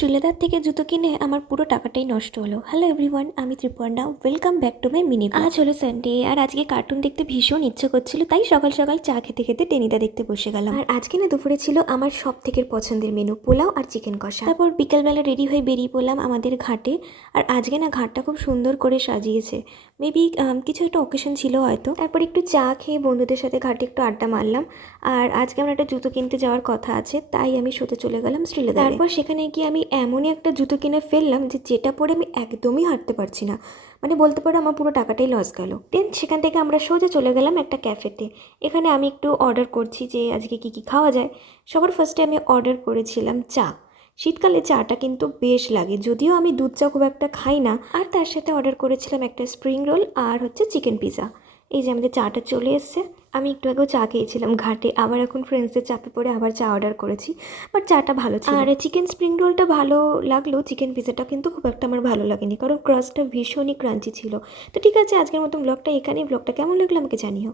শ্রীলেদার থেকে জুতো কিনে আমার পুরো টাকাটাই নষ্ট হলো। হ্যালো এভরিওয়ান, আমি Triparna. Welcome back to my mini. আজ হলো সানডে আর আজকে কার্টুন দেখতে ভীষণ ইচ্ছে করছিল, তাই সকাল সকাল চা খেতে খেতে টেনিদা দেখতে বসে গেলাম। আর আজকে না দুপুরে ছিল আমার সব থেকে পছন্দের মেনু, পোলাও আর চিকেন কষা। তারপর বিকালবেলা রেডি হয়ে বেরিয়ে পড়লাম আমাদের ঘাটে। আর আজকে না ঘাটটা খুব সুন্দর করে সাজিয়েছে, মেবি কিছু একটা অকেশন ছিল হয়তো। তারপর একটু চা খেয়ে বন্ধুদের সাথে ঘাটে একটু আড্ডা মারলাম। আর আজকে আমার একটা জুতো কিনতে যাওয়ার কথা আছে, তাই আমি শুতে চলে গেলাম শ্রীলেদারে। তারপর সেখানে গিয়ে আমি এমনই একটা জুতো কিনে ফেললাম যেটা পরে আমি একদমই হাঁটতে পারছি না। মানে বলতে পারো আমার পুরো টাকাটাই লস গেল। দেন সেখান থেকে আমরা সোজা চলে গেলাম একটা ক্যাফেতে। এখানে আমি একটু অর্ডার করছি যে আজকে কি কি খাওয়া যায়। সবার ফার্স্টে আমি অর্ডার করেছিলাম চা। শীতকালে চাটা কিন্তু বেশ লাগে, যদিও আমি দুধ চা খুব একটা খাই না। আর তার সাথে অর্ডার করেছিলাম একটা স্প্রিং রোল আর হচ্ছে চিকেন পিৎজা। এই যে আমাদের চাটা চলে এসছে। আমি একটু আগেও চা খেয়েছিলাম ঘাটে, আবার এখন ফ্রেন্ডসদের চাপে পড়ে আবার চা অর্ডার করেছি। বাট চাটা ভালো ছিল। আর চিকেন স্প্রিং রোলটা ভালো লাগলো, চিকেন পিৎজাটা কিন্তু খুব একটা আমার ভালো লাগেনি, কারণ ক্রাস্টটা ভীষণই ক্রাঞ্চি ছিল। তো ঠিক আছে, আজকের মতো ব্লগটা এখানেই। ব্লগটা কেমন লাগলো আমাকে জানিও।